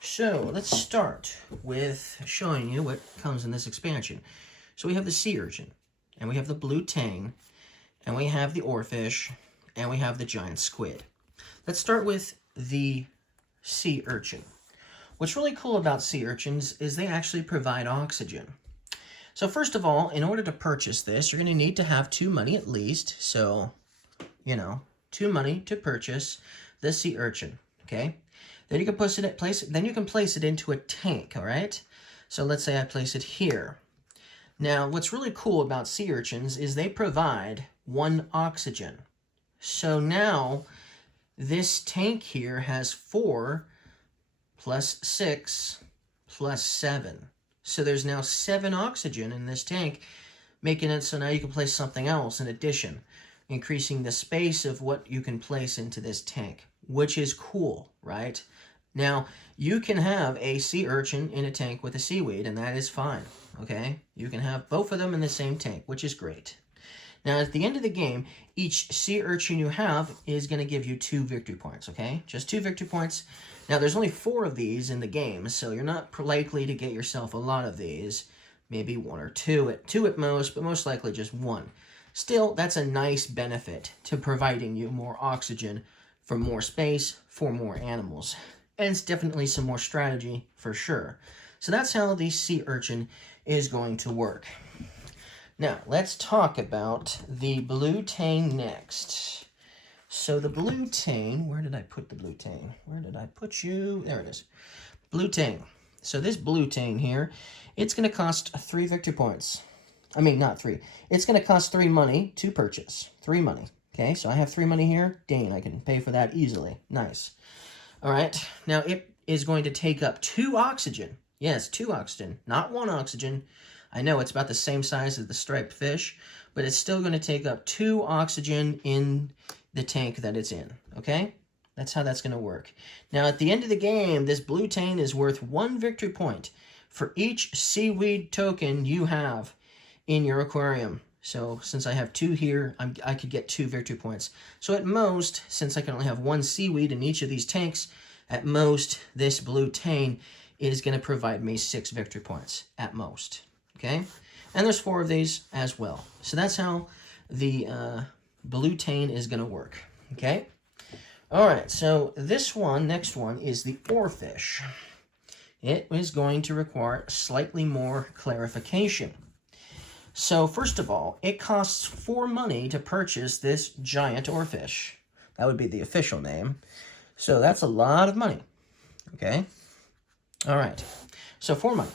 So let's start with showing you what comes in this expansion. So we have the sea urchin, and we have the blue tang, and we have the oarfish, and we have the giant squid. Let's start with the sea urchin. What's really cool about sea urchins is they actually provide oxygen. So first of all, in order to purchase this, you're going to need to have 2 money at least. So, 2 money to purchase the sea urchin, okay? Then you can place it into a tank, all right? So let's say I place it here. Now, what's really cool about sea urchins is they provide 1 oxygen. So now this tank here has 4 plus 6 plus 7. So there's now 7 oxygen in this tank, making it so now you can place something else in addition, increasing the space of what you can place into this tank, which is cool, right? Now, you can have a sea urchin in a tank with a seaweed, and that is fine, okay? You can have both of them in the same tank, which is great. Now, at the end of the game, each sea urchin you have is going to give you 2 victory points, okay? Just 2 victory points. Now, there's only 4 of these in the game, so you're not likely to get yourself a lot of these. Maybe 1 or 2 at most, but most likely just 1. Still, that's a nice benefit to providing you more oxygen for more space, for more animals. And it's definitely some more strategy for sure. So that's how the sea urchin is going to work. Now, let's talk about the blue tang next. So the blue tang, where did I put the blue tang? Where did I put you? There it is. Blue tang. So this blue tang here, it's going to cost 3 victory points. I mean, not 3. It's going to cost 3 money to purchase. 3 money. Okay, so I have 3 money here. Dang, I can pay for that easily. Nice. All right, now it is going to take up 2 oxygen. Yes, 2 oxygen, not 1 oxygen. I know it's about the same size as the striped fish, but it's still going to take up 2 oxygen in the tank that it's in, okay? That's how that's going to work. Now, at the end of the game, this blue tang is worth 1 victory point for each seaweed token you have in your aquarium. So, since I have 2 here, I could get 2 victory points. So, at most, since I can only have 1 seaweed in each of these tanks, at most, this blue tang is going to provide me 6 victory points, at most. Okay, and there's 4 of these as well. So that's how the blue tang is going to work. Okay, all right. So this one, next one, is the oarfish. It is going to require slightly more clarification. So first of all, it costs 4 money to purchase this giant oarfish. That would be the official name. So that's a lot of money. Okay, all right. So 4 money,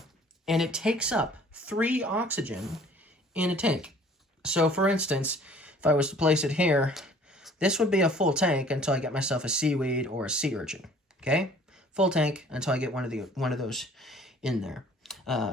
and it takes up 3 oxygen in a tank. So for instance, if I was to place it here, this would be a full tank until I get myself a seaweed or a sea urchin. Okay, full tank until I get one of those in there.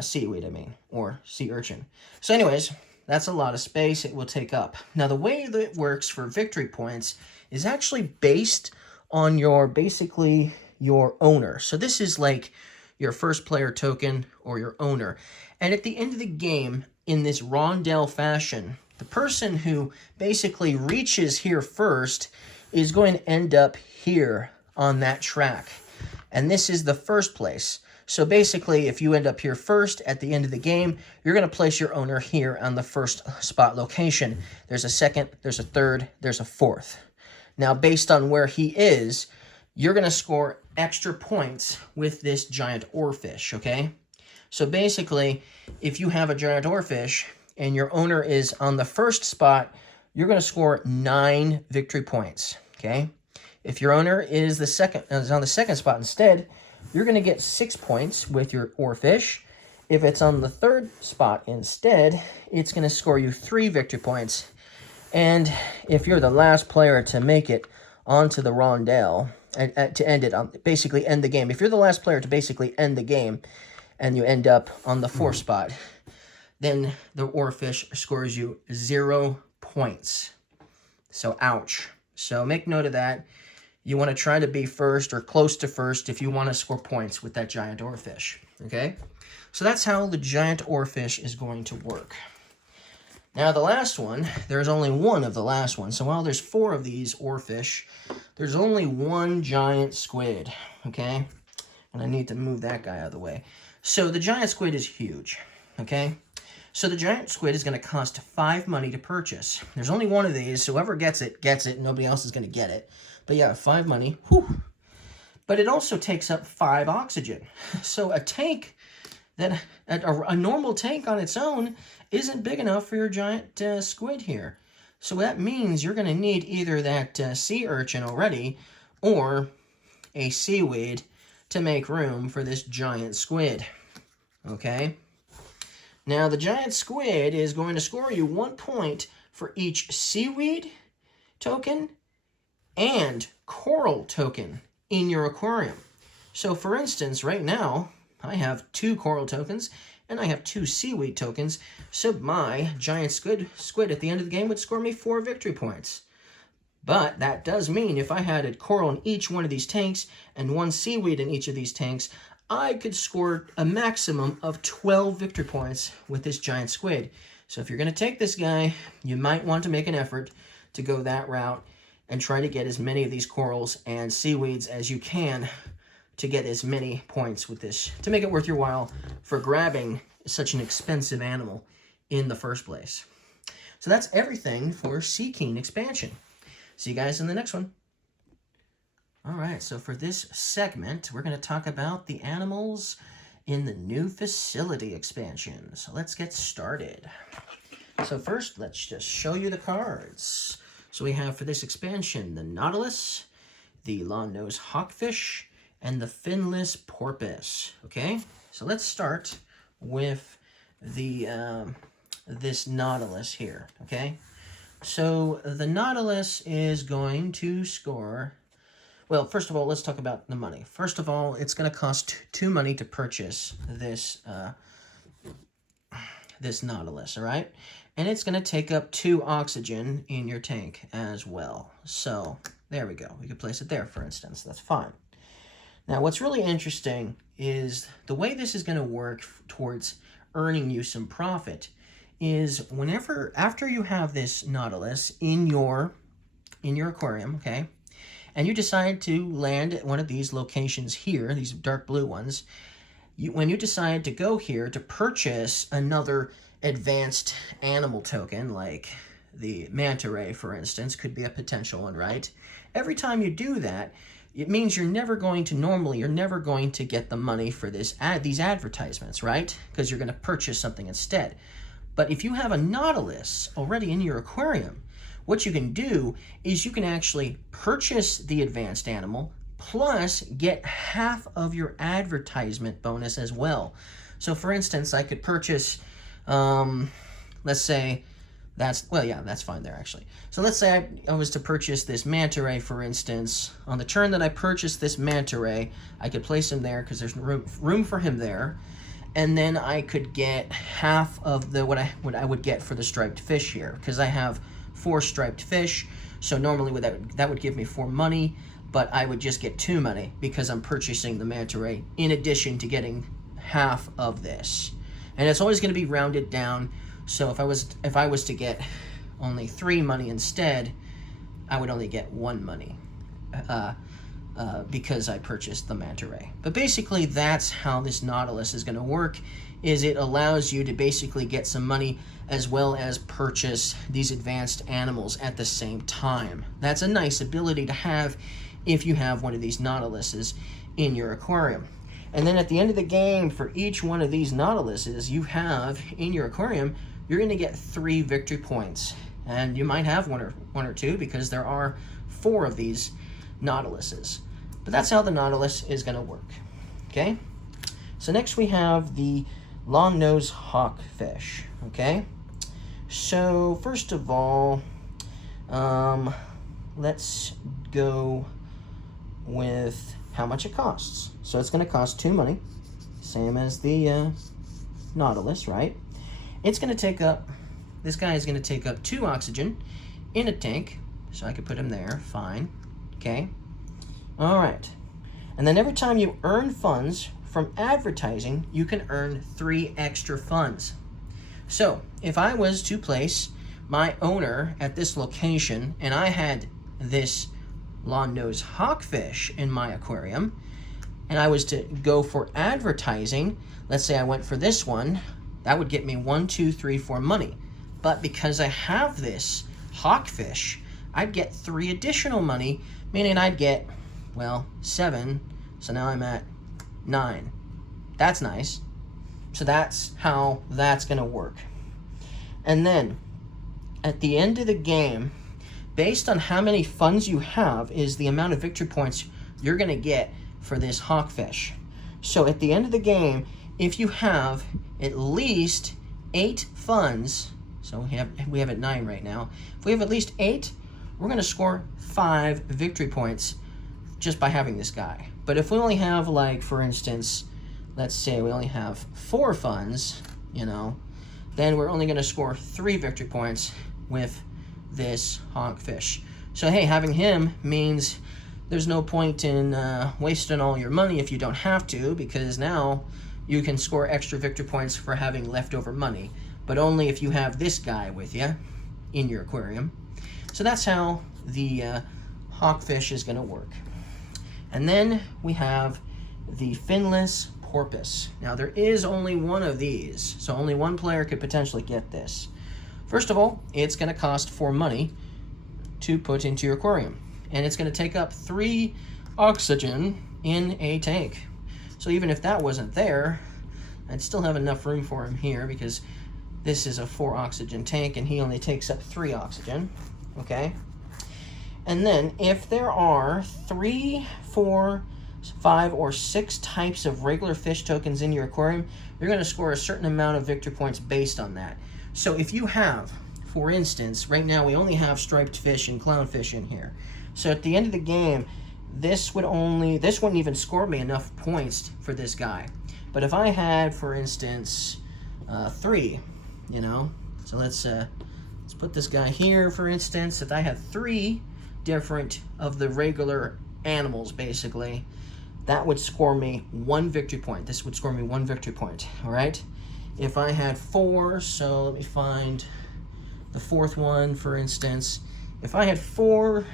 Seaweed, I mean, or sea urchin. So anyways, that's a lot of space it will take up. Now the way that it works for victory points is actually based on basically your owner. So this is like your first player token or your owner. And at the end of the game, in this rondelle fashion, the person who basically reaches here first is going to end up here on that track. And this is the first place. So basically, if you end up here first at the end of the game, you're going to place your owner here on the first spot location. There's a second, there's a third, there's a fourth. Now, based on where he is, you're going to score extra points with this giant oarfish, okay? So basically, if you have a giant oarfish and your owner is on the first spot, you're going to score 9 victory points, okay? If your owner is on the second spot instead, you're going to get 6 points with your oarfish. If it's on the third spot instead, it's going to score you 3 victory points. And if you're the last player to make it onto the rondelle, to end it, basically end the game. If you're the last player to basically end the game, and you end up on the 4th spot, then the oarfish scores you 0 points. So, ouch. So, make note of that. You want to try to be first or close to first if you want to score points with that giant oarfish, okay? So, that's how the giant oarfish is going to work. Now, the last one, there's only one of the last one. So, while there's 4 of these oarfish, there's only one giant squid, okay? And I need to move that guy out of the way. So the giant squid is huge, okay? So the giant squid is going to cost 5 money to purchase. There's only one of these, so whoever gets it, nobody else is going to get it. But yeah, 5 money, whew. But it also takes up 5 oxygen. So a tank, a normal tank on its own isn't big enough for your giant squid here. So that means you're going to need either that sea urchin already or a seaweed to make room for this giant squid. Okay? Now, the giant squid is going to score you 1 point for each seaweed token and coral token in your aquarium. So, for instance, right now, I have 2 coral tokens and I have 2 seaweed tokens. So, my giant squid at the end of the game would score me 4 victory points. But that does mean if I had a coral in each one of these tanks and 1 seaweed in each of these tanks, I could score a maximum of 12 victory points with this giant squid. So if you're going to take this guy, you might want to make an effort to go that route and try to get as many of these corals and seaweeds as you can to get as many points with this, to make it worth your while for grabbing such an expensive animal in the first place. So that's everything for Sea King expansion. See you guys in the next one. All right, so for this segment, we're going to talk about the animals in the new facility expansion. So let's get started. So first, let's just show you the cards. So we have for this expansion, the Nautilus, the long-nosed hawkfish, and the finless porpoise. Okay, so let's start with the this Nautilus here. Okay, so the Nautilus is going to score. Well, first of all, let's talk about the money. First of all, it's going to cost 2 money to purchase this this Nautilus, all right? And it's going to take up 2 oxygen in your tank as well. So there we go. We could place it there, for instance. That's fine. Now, what's really interesting is the way this is going to work towards earning you some profit is after you have this Nautilus in your aquarium, okay, and you decide to land at one of these locations here, these dark blue ones, when you decide to go here to purchase another advanced animal token, like the manta ray, for instance, could be a potential one, right? Every time you do that, it means you're never going to get the money for these advertisements, right? Because you're going to purchase something instead. But if you have a Nautilus already in your aquarium, what you can do is you can actually purchase the advanced animal plus get half of your advertisement bonus as well. So for instance, I could purchase, let's say, that's fine there actually. So let's say I was to purchase this manta ray, for instance. On the turn that I purchased this manta ray, I could place him there because there's room for him there. And then I could get half of what I would get for the striped fish here, because I have 4 striped fish. So normally that would give me 4 money, but I would just get 2 money because I'm purchasing the manta ray in addition to getting half of this. And it's always going to be rounded down. So if I was to get only 3 money instead, I would only get 1 money because I purchased the manta ray. But basically, that's how this Nautilus is going to work is it allows you to basically get some money as well as purchase these advanced animals at the same time. That's a nice ability to have if you have one of these Nautiluses in your aquarium. And then at the end of the game, for each one of these Nautiluses you have in your aquarium, you're going to get 3 victory points. And you might have one or two because there are 4 of these Nautiluses. But that's how the Nautilus is going to work. Okay? So next we have the long-nosed hawkfish. Okay? So first of all, let's go with how much it costs. So it's going to cost 2 money, same as the Nautilus, right? It's going to take up, this guy is going to take up 2 oxygen in a tank, so I could put him there, fine, okay? All right, and then every time you earn funds from advertising, you can earn 3 extra funds. So if I was to place my owner at this location and I had this long-nosed hawkfish in my aquarium, and I was to go for advertising, let's say I went for this one, that would get me 1, 2, 3, 4 money. But because I have this hawkfish, I'd get 3 additional money, meaning I'd get, well, 7, so now I'm at 9. That's nice. So that's how that's going to work. And then, at the end of the game, based on how many funds you have is the amount of victory points you're going to get for this hawkfish. So at the end of the game, if you have at least 8 funds, so we have at 9 right now. If we have at least 8, we're going to score 5 victory points just by having this guy. But if we only have, like, for instance, let's say we only have 4 funds, you know, then we're only going to score 3 victory points with this hawkfish. So hey, having him means there's no point in wasting all your money if you don't have to, because now you can score extra victory points for having leftover money, but only if you have this guy with you in your aquarium. So that's how the hawkfish is going to work. And then we have the finless porpoise. Now there is only one of these, so only one player could potentially get this. First of all, it's going to cost 4 money to put into your aquarium, and it's going to take up 3 oxygen in a tank. So even if that wasn't there, I'd still have enough room for him here because this is a 4 oxygen tank and he only takes up 3 oxygen, okay? And then if there are 3, 4, 5, or 6 types of regular fish tokens in your aquarium, you're going to score a certain amount of victory points based on that. So if you have, for instance, right now we only have striped fish and clownfish in here. So at the end of the game, this wouldn't even score me enough points for this guy. But if I had, for instance, 3, you know, so let's put this guy here, for instance. If I had 3 different of the regular animals, basically, that would score me 1 victory point. This would score me 1 victory point, all right? If I had 4, so let me find the 4th one, for instance. If I had 4,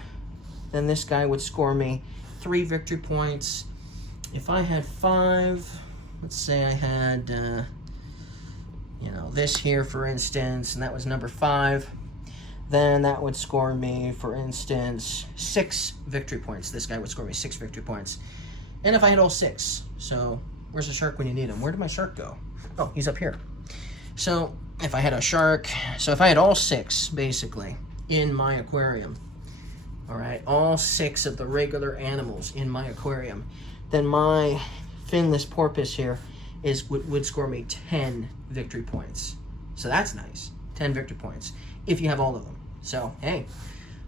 then this guy would score me 3 victory points. If I had 5, let's say I had, you know, this here, for instance, and that was number 5, then that would score me, for instance, 6 victory points. This guy would score me 6 victory points. And if I had all 6, so where's the shark when you need him? Where did my shark go? Oh, he's up here. So if I had a shark, so if I had all 6, basically, in my aquarium, all right, all 6 of the regular animals in my aquarium, then my finless porpoise here would score me 10 victory points. So that's nice, 10 victory points, if you have all of them. So, hey,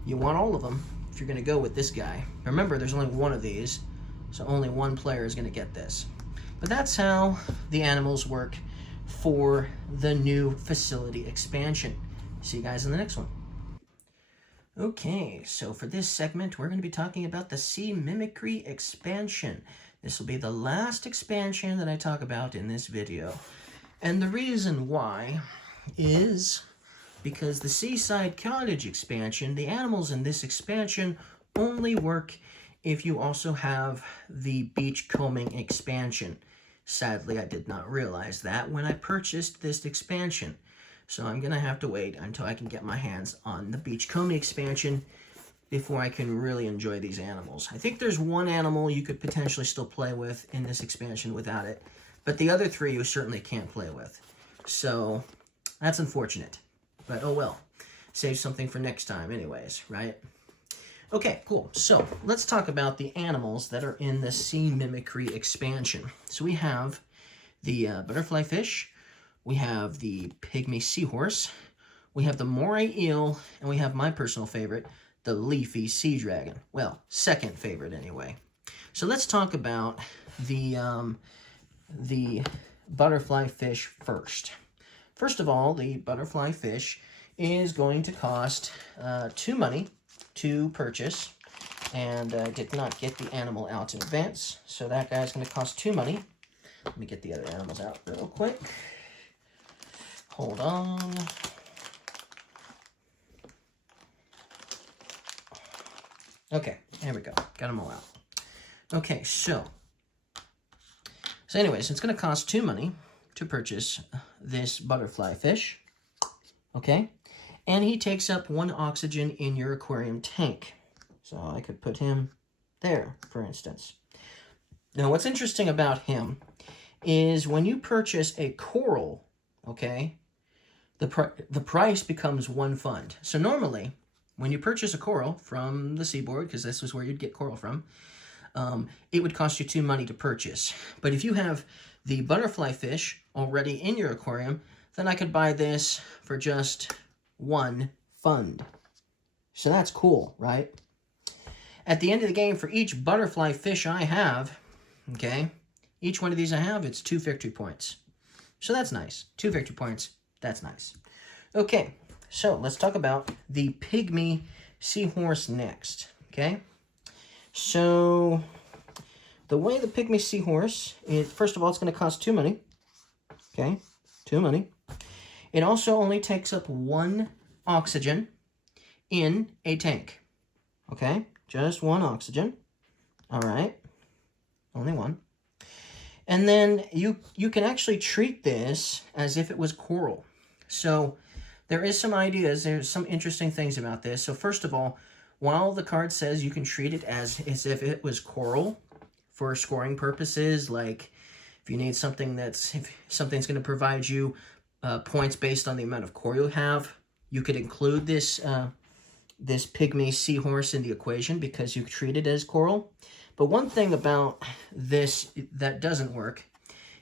you want all of them if you're going to go with this guy. Remember, there's only one of these, so only one player is going to get this. But that's how the animals work for the new facility expansion. See you guys in the next one. Okay, so for this segment, we're going to be talking about the sea mimicry expansion. This will be the last expansion that I talk about in this video. And the reason why is because the seaside cottage expansion, the animals in this expansion only work if you also have the beach combing expansion. Sadly, I did not realize that when I purchased this expansion. So I'm going to have to wait until I can get my hands on the Beachcomber expansion before I can really enjoy these animals. I think there's one animal you could potentially still play with in this expansion without it, but the other three you certainly can't play with. So that's unfortunate, but oh well. Save something for next time anyways, right? Okay, cool. So let's talk about the animals that are in the Sea Mimicry expansion. So we have the butterfly fish, we have the pygmy seahorse, we have the moray eel, and we have my personal favorite, the leafy sea dragon. Well, second favorite anyway. So let's talk about the butterfly fish first. First of all, the butterfly fish is going to cost 2 money to purchase, and I did not get the animal out in advance, so that guy's going to cost 2 money. Let me get the other animals out real quick. Hold on. Okay, there we go. Got them all out. Okay, so anyways, it's going to cost 2 money to purchase this butterfly fish. Okay, and he takes up 1 oxygen in your aquarium tank. So I could put him there, for instance. Now, what's interesting about him is when you purchase a coral, okay, the price becomes 1 fund. So normally, when you purchase a coral from the seaboard, because this is where you'd get coral from, it would cost you 2 money to purchase. But if you have the butterfly fish already in your aquarium, then I could buy this for just 1 fund. So that's cool, right? At the end of the game, for each butterfly fish I have, okay, each one of these I have, it's 2 victory points. So that's nice. 2 victory points, that's nice. Okay, so let's talk about the pygmy seahorse next, okay? So the way the pygmy seahorse is, first of all, it's going to cost 2 money, okay, 2 money. It also only takes up 1 oxygen in a tank, okay? Just 1 oxygen, all right? Only 1. And then you can actually treat this as if it was coral. So there is some ideas, there's some interesting things about this. So first of all, while the card says you can treat it as if it was coral for scoring purposes, like if you need something if something's going to provide you points based on the amount of coral you have, you could include this this pygmy seahorse in the equation because you treat it as coral. But one thing about this that doesn't work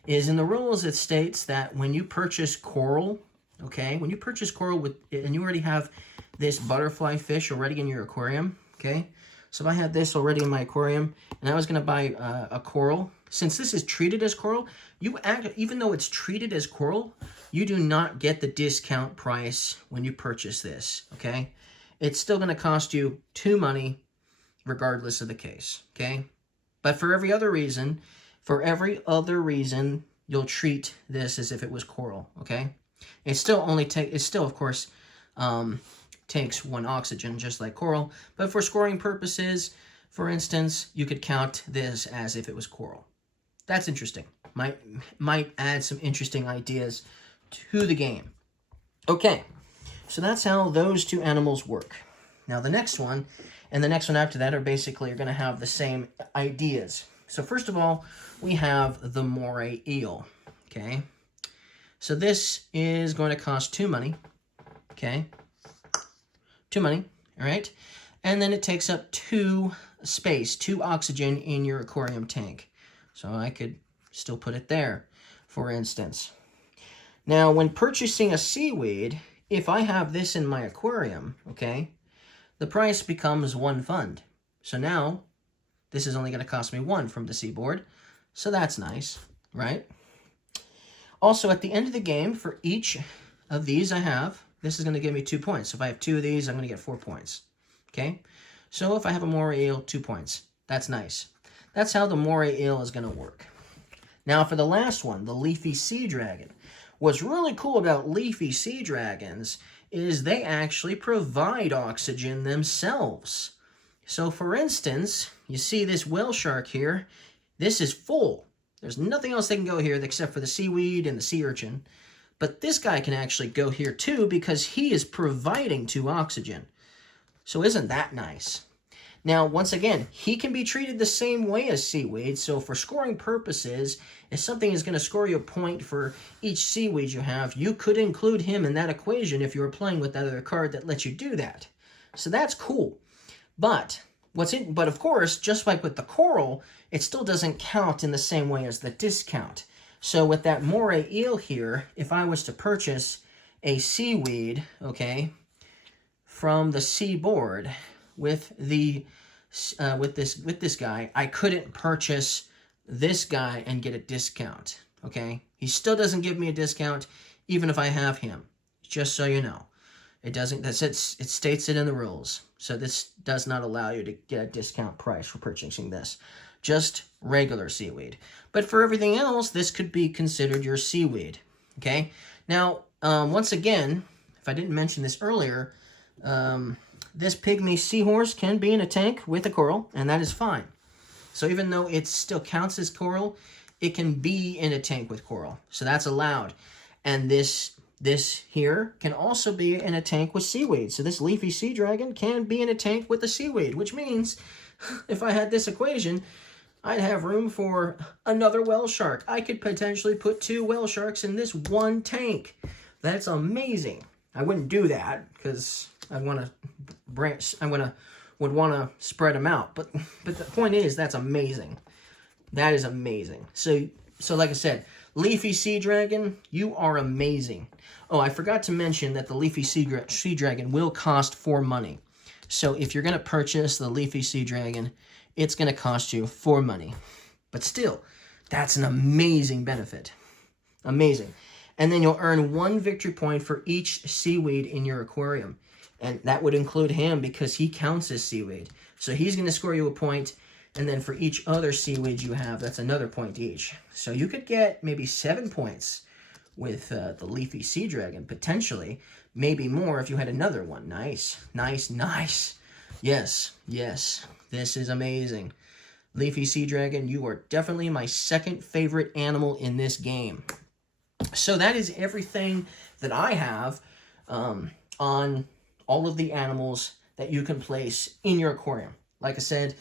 is in the rules it states that when you purchase coral, okay, when you purchase coral and you already have this butterfly fish already in your aquarium, okay, so if I had this already in my aquarium and I was going to buy a coral, since this is treated as coral, even though it's treated as coral, you do not get the discount price when you purchase this, okay? It's still going to cost you 2 money regardless of the case, okay? But for every other reason, you'll treat this as if it was coral, okay? It still of course takes 1 oxygen just like coral, but for scoring purposes, for instance, you could count this as if it was coral. That's interesting. Might add some interesting ideas to the game. Okay, so that's how those 2 animals work. Now the next one and the next one after that are going to have the same ideas. So first of all, we have the moray eel, okay? So this is going to cost 2 money, okay? 2 money, all right? And then it takes up 2 oxygen in your aquarium tank. So I could still put it there, for instance. Now, when purchasing a seaweed, if I have this in my aquarium, okay, the price becomes 1 fund. So now, this is only going to cost me 1 from the seaboard. So that's nice, right? Also, at the end of the game, for each of these I have, this is going to give me 2 points. So if I have 2 of these, I'm going to get 4 points, okay? So if I have a moray eel, 2 points. That's nice. That's how the moray eel is going to work. Now, for the last one, the leafy sea dragon. What's really cool about leafy sea dragons is they actually provide oxygen themselves. So, for instance, you see this whale shark here. This is full. There's nothing else that can go here except for the seaweed and the sea urchin. But this guy can actually go here too because he is providing 2 oxygen. So isn't that nice? Now, once again, he can be treated the same way as seaweed. So for scoring purposes, if something is going to score you a point for each seaweed you have, you could include him in that equation if you were playing with that other card that lets you do that. So that's cool. But but of course, just like with the coral, it still doesn't count in the same way as the discount. So with that moray eel here, if I was to purchase a seaweed, okay, from the seaboard with this guy, I couldn't purchase this guy and get a discount, okay? He still doesn't give me a discount even if I have him, just so you know. It doesn't, it states it in the rules. So this does not allow you to get a discount price for purchasing this. Just regular seaweed. But for everything else, this could be considered your seaweed, okay? Now, once again, if I didn't mention this earlier, this pygmy seahorse can be in a tank with a coral, and that is fine. So even though it still counts as coral, it can be in a tank with coral. So that's allowed. And this here can also be in a tank with seaweed. So this leafy sea dragon can be in a tank with the seaweed, which means if I had this equation, I'd have room for another whale shark. I could potentially put 2 whale sharks in this one tank. That's amazing. I wouldn't do that because I want to branch. Would want to spread them out. But the point is, that's amazing. That is amazing. So like I said, leafy sea dragon, you are amazing. Oh, I forgot to mention that the leafy sea dragon will cost 4 money. So if you're going to purchase the leafy sea dragon, it's going to cost you 4 money. But still, that's an amazing benefit. Amazing. And then you'll earn 1 victory point for each seaweed in your aquarium. And that would include him because he counts as seaweed. So he's going to score you a point. And then for each other seaweed you have, that's another point each. So you could get maybe 7 points with the leafy sea dragon, potentially. Maybe more if you had another one. Nice, nice, nice. Yes, yes, this is amazing. Leafy sea dragon, you are definitely my 2nd favorite animal in this game. So that is everything that I have on all of the animals that you can place in your aquarium. Like I said,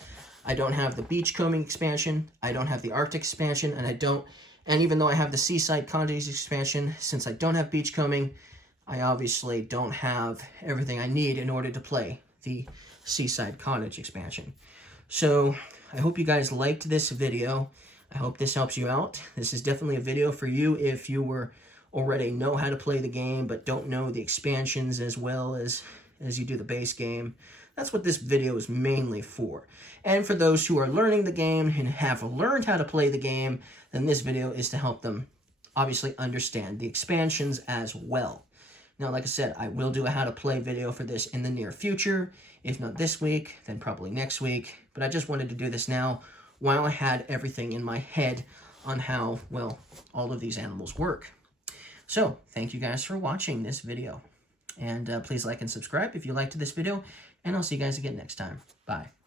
I don't have the beachcombing expansion, I don't have the Arctic expansion, and even though I have the seaside cottage expansion, since I don't have beachcombing, I obviously don't have everything I need in order to play the seaside cottage expansion. So I hope you guys liked this video. I hope this helps you out. This is definitely a video for you if you already know how to play the game but don't know the expansions as well as you do the base game. That's what this video is mainly for. And for those who are learning the game and have learned how to play the game, then this video is to help them obviously understand the expansions as well. Now, like I said, I will do a how to play video for this in the near future. If not this week, then probably next week. But I just wanted to do this now while I had everything in my head on how, well, all of these animals work. So, thank you guys for watching this video. And please like and subscribe if you liked this video. And I'll see you guys again next time. Bye.